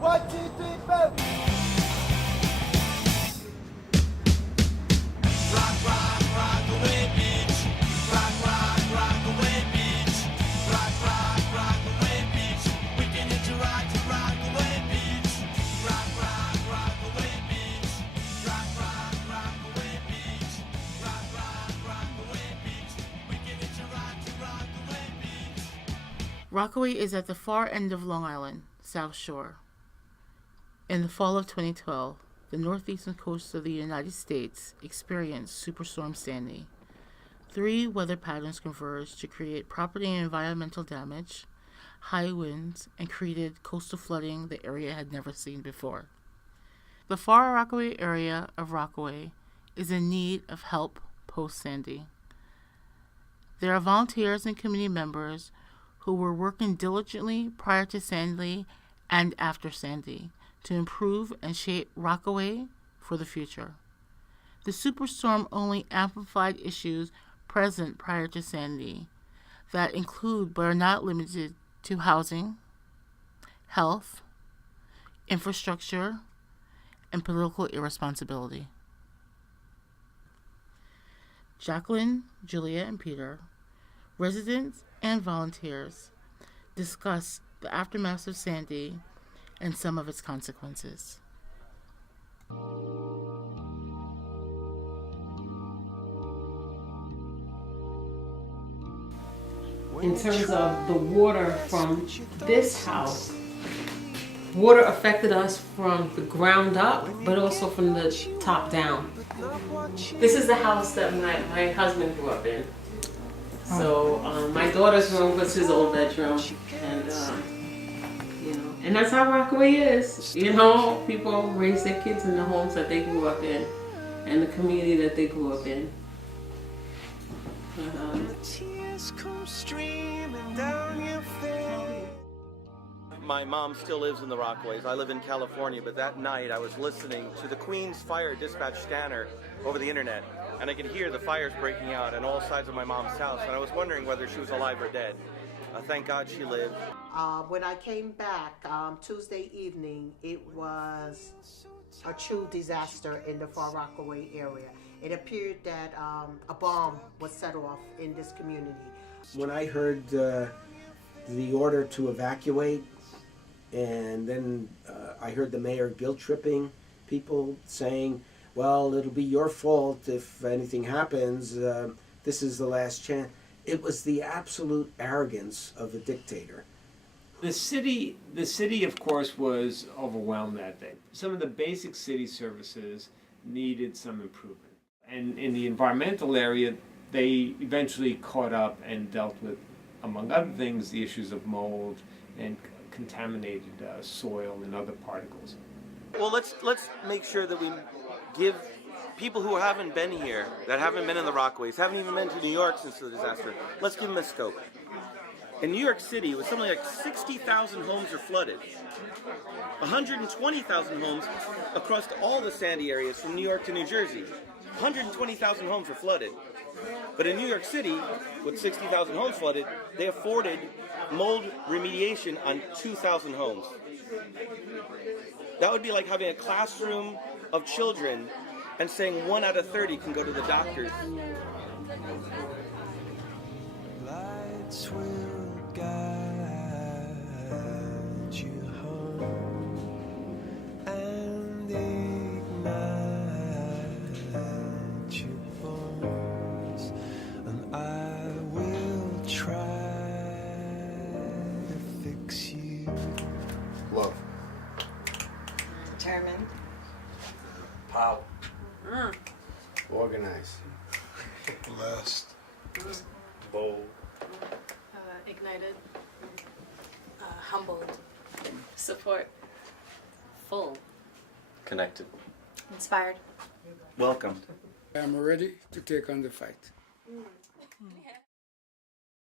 1, 2, 3, 4. Rockaway is at the far end of Long Island, South Shore. In the fall of 2012, the northeastern coast of the United States experienced Superstorm Sandy. 3 weather patterns converged to create property and environmental damage, high winds, and created coastal flooding the area had never seen before. The Far Rockaway area of Rockaway is in need of help post-Sandy. There are volunteers and community members who were working diligently prior to Sandy and after Sandy to improve and shape Rockaway for the future. The superstorm only amplified issues present prior to Sandy that include but are not limited to housing, health, infrastructure, and political irresponsibility. Jacqueline, Julia, and Peter, residents and volunteers, discuss the aftermath of Sandy and some of its consequences. In terms of the water from this house, water affected us from the ground up, but also from the top down. This is the house that my husband grew up in. So my daughter's room was his old bedroom, and and that's how Rockaway is. People raise their kids in the homes that they grew up in, and the community that they grew up in. My mom still lives in the Rockaways. I live in California, but that night I was listening to the Queen's Fire Dispatch scanner over the internet, and I could hear the fires breaking out on all sides of my mom's house, and I was wondering whether she was alive or dead. Thank God she lived. When I came back Tuesday evening, it was a true disaster in the Far Rockaway area. It appeared that a bomb was set off in this community. When I heard the order to evacuate, and then I heard the mayor guilt-tripping people, saying, well, it'll be your fault if anything happens, this is the last chance. It was the absolute arrogance of a dictator. The city, of course, was overwhelmed that day. Some of the basic city services needed some improvement. And in the environmental area, they eventually caught up and dealt with, among other things, the issues of mold and contaminated soil and other particles. Well, let's make sure that we give people who haven't been here, that haven't been in the Rockaways, haven't even been to New York since the disaster, let's give them a scope. In New York City, it was something like 60,000 homes are flooded. 120,000 homes across all the Sandy areas from New York to New Jersey. 120,000 homes are flooded. But in New York City, with 60,000 homes flooded, they afforded mold remediation on 2,000 homes. That would be like having a classroom of children and saying 1 out of 30 can go to the doctors. Lights will guide you home and ignite your bones, and I will try to fix you. Love. Determined. Power. Organized. Blessed. Bold. Ignited. Humbled. Support. Full. Connected. Inspired. Welcome. I'm ready to take on the fight.